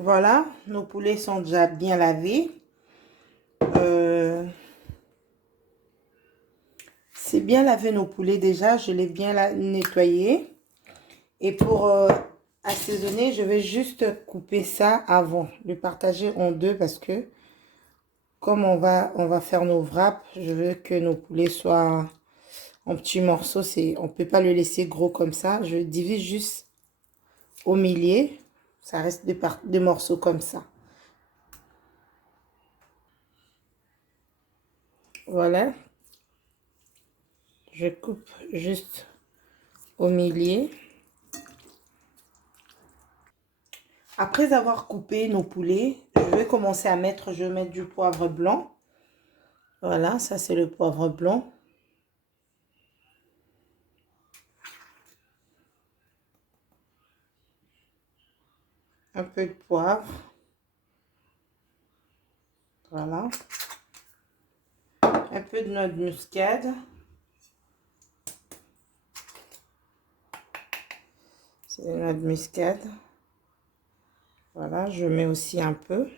Voilà, nos poulets sont déjà bien lavés. C'est bien lavé nos poulets déjà, je l'ai bien nettoyé. Et pour assaisonner, je vais juste couper ça avant, le partager en deux parce que comme on va faire nos wraps, je veux que nos poulets soient en petits morceaux. On ne peut pas le laisser gros comme ça. Je divise juste au milieu. Ça reste des morceaux comme ça. Voilà. Je coupe juste au milieu. Après avoir coupé nos poulets, je vais commencer à mettre, je vais mettre du poivre blanc. Voilà, ça c'est le poivre blanc. Un peu de poivre. Voilà. Un peu de noix de muscade. C'est la noix de muscade. Voilà, je mets aussi un peu.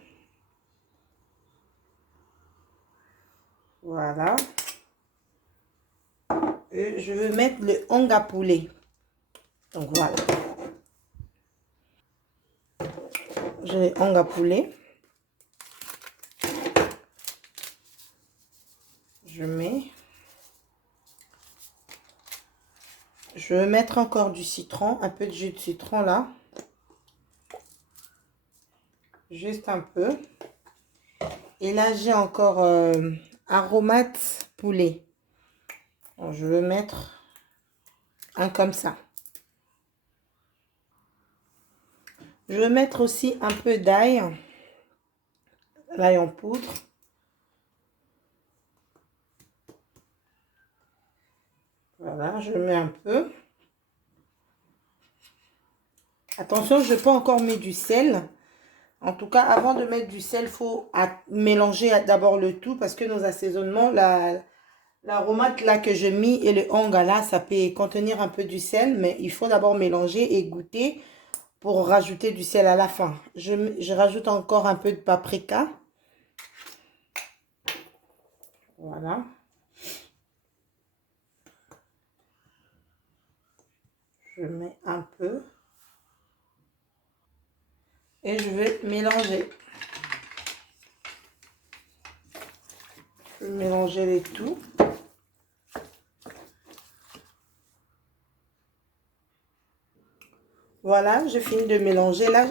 Voilà. Et je vais mettre le ong à poulet. Donc voilà. J'ai ong à poulet. Je mets. Je vais mettre encore du citron, un peu de jus de citron là. Juste un peu. Et là, j'ai encore aromate poulet. Donc, je vais mettre un comme ça. Je vais mettre aussi un peu d'ail. L'ail en poudre. Voilà, je mets un peu. Attention, je n'ai pas encore mis du sel. En tout cas, avant de mettre du sel, il faut mélanger d'abord le tout parce que nos assaisonnements, l'aromate là que je mis et le ong là, ça peut contenir un peu du sel, mais il faut d'abord mélanger et goûter pour rajouter du sel à la fin. Je rajoute encore un peu de paprika. Voilà. Je mets un peu. Et je vais mélanger. Je vais mélanger les tout. Voilà, je finis de mélanger. Là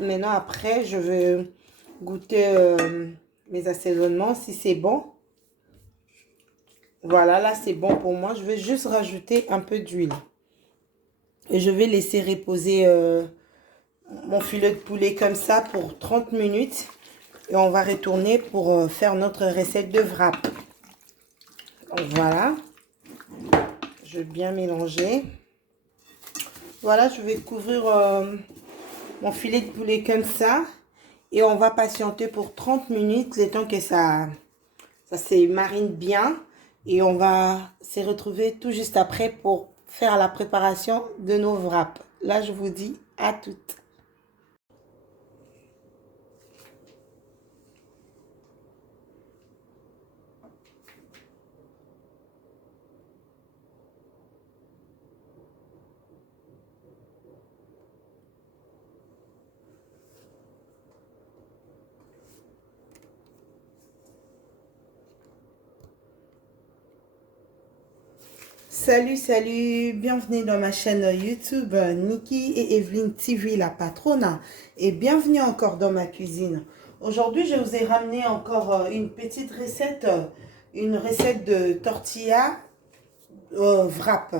maintenant, après, je vais goûter mes assaisonnements, si c'est bon. Voilà, là, c'est bon pour moi. Je vais juste rajouter un peu d'huile. Et je vais laisser reposer mon filet de poulet comme ça pour 30 minutes. Et on va retourner pour faire notre recette de wrap. Donc, voilà. Je vais bien mélanger. Voilà, je vais couvrir mon filet de poulet comme ça. Et on va patienter pour 30 minutes, le temps que ça se marine bien. Et on va se retrouver tout juste après pour faire la préparation de nos wraps. Là, je vous dis à toutes. Salut, bienvenue dans ma chaîne YouTube Nikki et Evelyne TV la patronne et bienvenue encore dans ma cuisine. Aujourd'hui, je vous ai ramené encore une petite recette, une recette de tortilla wrap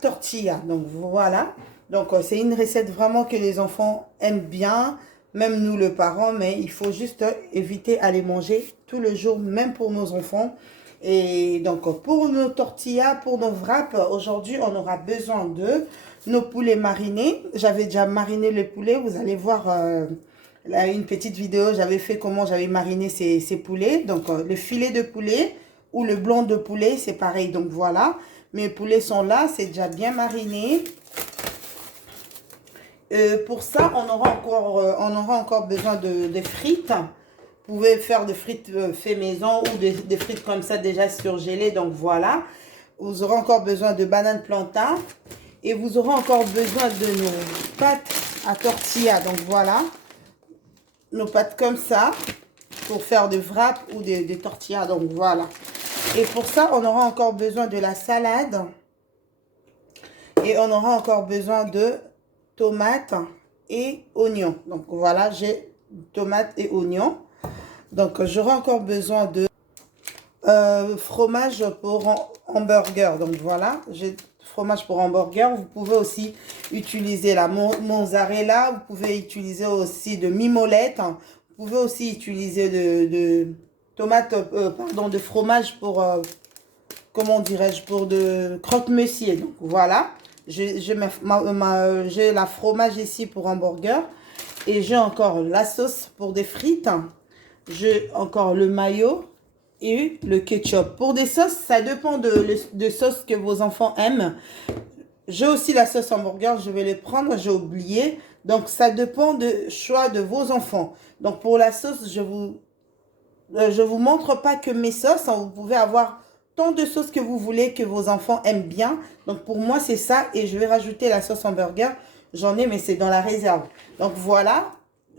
tortilla. Donc voilà, donc c'est une recette vraiment que les enfants aiment bien, même nous les parents, mais il faut juste éviter à les manger tout le jour, même pour nos enfants. Et donc, pour nos tortillas, pour nos wraps, aujourd'hui, on aura besoin de nos poulets marinés. J'avais déjà mariné les poulets. Vous allez voir là, une petite vidéo. J'avais fait comment j'avais mariné ces poulets. Donc, le filet de poulet ou le blanc de poulet, c'est pareil. Donc, voilà. Mes poulets sont là. C'est déjà bien mariné. Pour ça, on aura encore besoin de frites. Vous pouvez faire des frites fait maison ou des frites comme ça déjà surgelées. Donc voilà. Vous aurez encore besoin de bananes plantain. Et vous aurez encore besoin de nos pâtes à tortilla. Donc voilà. Nos pâtes comme ça. Pour faire des wraps ou des tortillas. Donc voilà. Et pour ça, on aura encore besoin de la salade. Et on aura encore besoin de tomates et oignons. Donc voilà, j'ai tomates et oignons. Donc j'aurai encore besoin de fromage pour hamburger. Donc voilà, j'ai fromage pour hamburger. Vous pouvez aussi utiliser la mozzarella. Vous pouvez utiliser aussi de mimolette. Vous pouvez aussi utiliser de tomates, pardon, de fromage pour, comment dirais-je, pour de croque-monsieur. Donc voilà. J'ai la fromage ici pour hamburger. Et j'ai encore la sauce pour des frites. J'ai encore le mayo et le ketchup. Pour des sauces, ça dépend de sauce que vos enfants aiment. J'ai aussi la sauce hamburger. Je vais les prendre. J'ai oublié. Donc, ça dépend du choix de vos enfants. Donc, pour la sauce, je vous montre pas que mes sauces. Hein. Vous pouvez avoir tant de sauces que vous voulez, que vos enfants aiment bien. Donc, pour moi, c'est ça. Et je vais rajouter la sauce hamburger. J'en ai, mais c'est dans la réserve. Donc, voilà.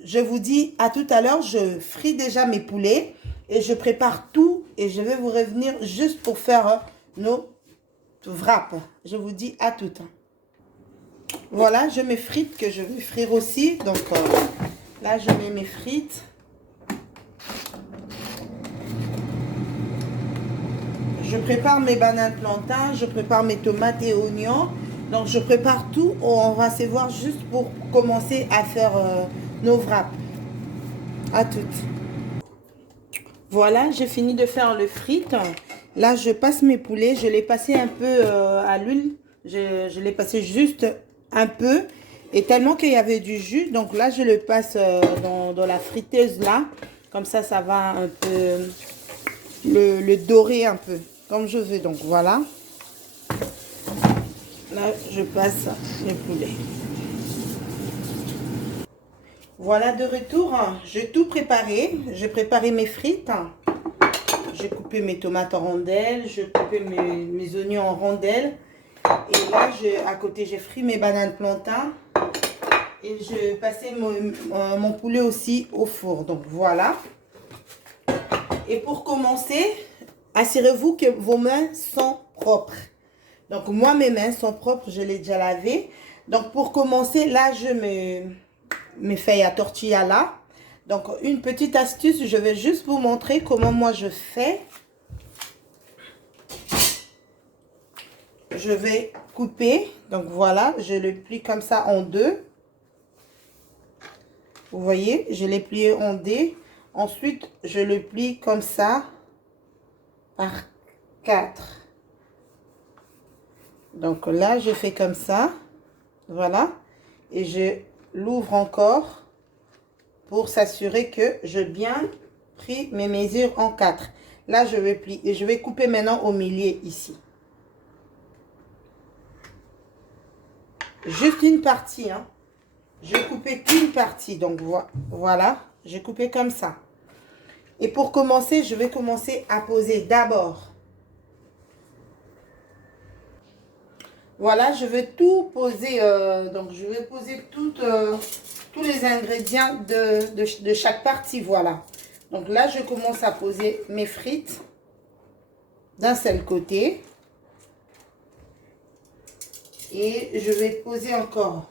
Je vous dis à tout à l'heure. Je fris déjà mes poulets. Et je prépare tout. Et je vais vous revenir juste pour faire nos wraps. Je vous dis à tout. Voilà, je mets frites que je vais frire aussi. Donc, là, je mets mes frites. Je prépare mes bananes plantain, je prépare mes tomates et oignons. Donc, je prépare tout. On va se voir juste pour commencer à faire nos wraps. À toutes. Voilà, j'ai fini de faire le frites. Là, je passe mes poulets. Je l'ai passé un peu à l'huile. Je l'ai passé juste un peu. Et tellement qu'il y avait du jus. Donc là, je le passe dans la friteuse là. Comme ça, ça va un peu le dorer un peu. Comme je veux. Donc voilà. Là, je passe les poulets. Voilà de retour. J'ai tout préparé. J'ai préparé mes frites. J'ai coupé mes tomates en rondelles. J'ai coupé mes oignons en rondelles. Et là, à côté, j'ai frit mes bananes plantain. Et je passais mon poulet aussi au four. Donc voilà. Et pour commencer, assurez-vous que vos mains sont propres. Donc moi, mes mains sont propres. Je les ai déjà lavées. Donc pour commencer, là, je mets mes feuilles à tortilla là. Donc une petite astuce, je vais juste vous montrer comment moi je fais. Je vais couper. Donc voilà, je le plie comme ça en deux. Vous voyez, je l'ai plié en deux. Ensuite, je le plie comme ça par 4. Donc là, je fais comme ça. Voilà. Et je l'ouvre encore pour s'assurer que j'ai bien pris mes mesures en 4. Là, je vais plier et je vais couper maintenant au milieu ici. Juste une partie, hein. Je vais couper qu'une partie. Donc voilà, j'ai coupé comme ça. Et pour commencer, je vais commencer à poser d'abord. Voilà, je vais tout poser. Donc je vais poser tous les ingrédients de chaque partie. Voilà. Donc là, je commence à poser mes frites d'un seul côté. Et je vais poser encore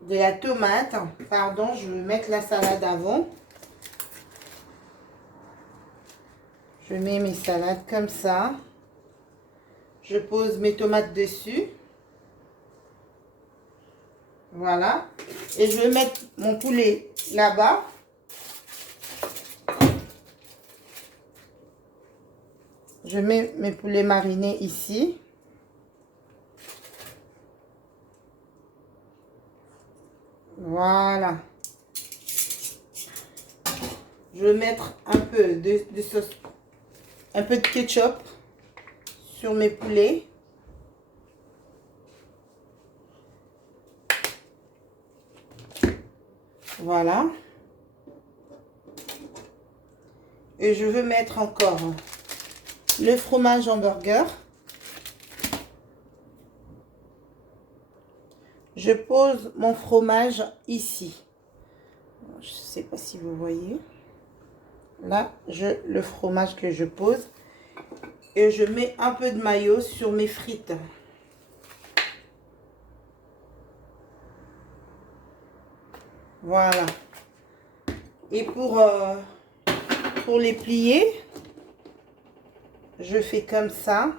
de la tomate. Pardon, je vais mettre la salade avant. Je mets mes salades comme ça. Je pose mes tomates dessus. Voilà. Et je vais mettre mon poulet là-bas. Je mets mes poulets marinés ici. Voilà. Je vais mettre un peu de sauce, un peu de ketchup sur mes poulets. Voilà. Et je veux mettre encore le fromage hamburger. Je pose mon fromage ici. Je ne sais pas si vous voyez. Là, le fromage que je pose. Et je mets un peu de mayo sur mes frites. Voilà. Et pour les plier, je fais comme ça.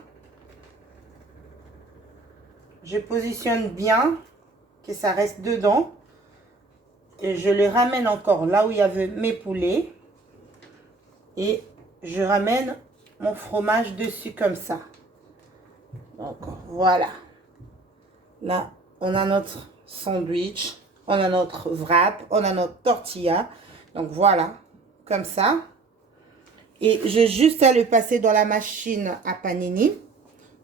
Je positionne bien, que ça reste dedans. Et je les ramène encore là où il y avait mes poulets. Et je ramène mon fromage dessus comme ça. Donc voilà. Là, on a notre sandwich, on a notre wrap, on a notre tortilla. Donc voilà, comme ça. Et j'ai juste à le passer dans la machine à panini.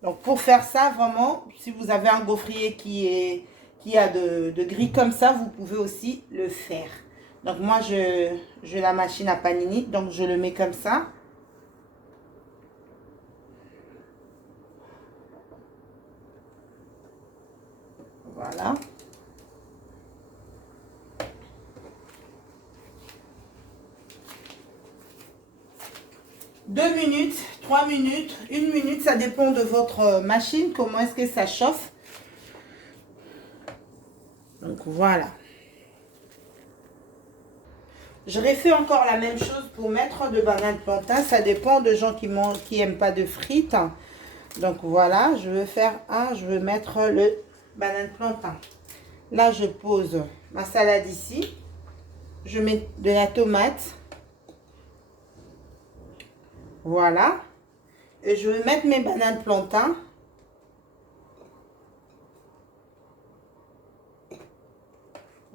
Donc pour faire ça, vraiment, si vous avez un gaufrier qui a de gris comme ça, vous pouvez aussi le faire. Donc moi, j'ai la machine à panini, donc je le mets comme ça. Voilà. Deux minutes, 3 minutes, 1 minute, ça dépend de votre machine, comment est-ce que ça chauffe. Donc voilà. Je refais encore la même chose pour mettre de banane plantain. Ça dépend de gens qui aiment pas de frites. Donc voilà, je veux mettre le banane plantain. Là, je pose ma salade ici. Je mets de la tomate. Voilà. Et je vais mettre mes bananes plantain.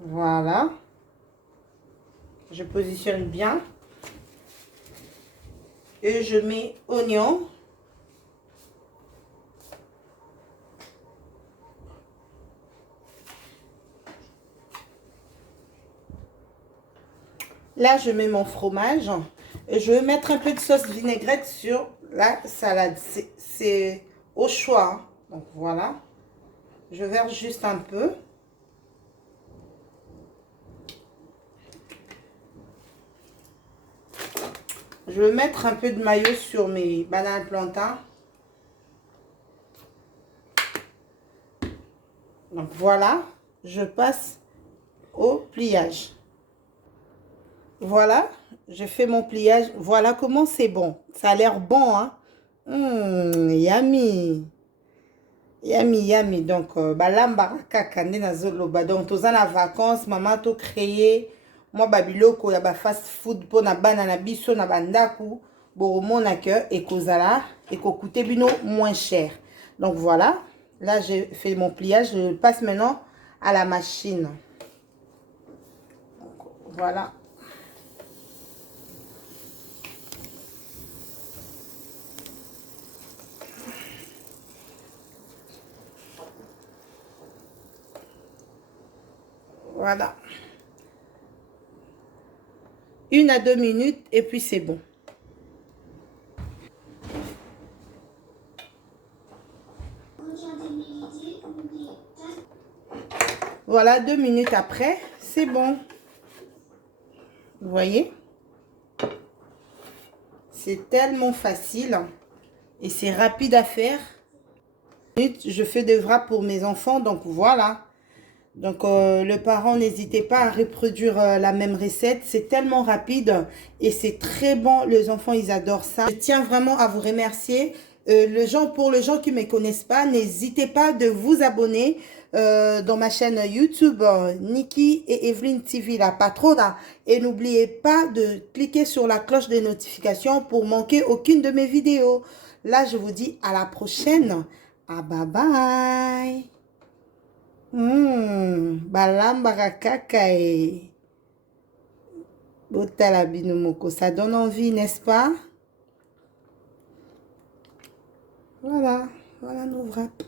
Voilà. Je positionne bien. Et je mets oignon. Là, je mets mon fromage. Et je vais mettre un peu de sauce vinaigrette sur la salade. C'est au choix. Hein. Donc voilà. Je verse juste un peu. Je vais mettre un peu de mayo sur mes bananes plantain. Donc voilà, je passe au pliage. Voilà, je fais mon pliage. Voilà comment c'est bon. Ça a l'air bon, hein. Yummy. Yummy, yummy. Donc, balambaraka kande na zoloba. Donc, toza na vacances, maman to créé. Moi, babiloko ya ba fast food po na bana na biso na bandaku. Boromona que ekozala ekokoute bino moins cher. Donc, voilà. Là, j'ai fait mon pliage. Je passe maintenant à la machine. Donc, voilà. Voilà. 1 à 2 minutes et puis c'est bon. Voilà, 2 minutes après, c'est bon. Vous voyez? C'est tellement facile et c'est rapide à faire. Je fais des wraps pour mes enfants, donc voilà. Donc le parent, n'hésitez pas à reproduire la même recette. C'est tellement rapide et c'est très bon. Les enfants, ils adorent ça. Je tiens vraiment à vous remercier. Pour les gens qui ne me connaissent pas, n'hésitez pas de vous abonner dans ma chaîne YouTube Nikki et Evelyne TV, la patronne. Et n'oubliez pas de cliquer sur la cloche de notification pour manquer aucune de mes vidéos. Là, je vous dis à la prochaine. Ah, bye bye. Balambara kakae. Botala binomoko. Ça donne envie, n'est-ce pas? Voilà. Voilà nos wraps.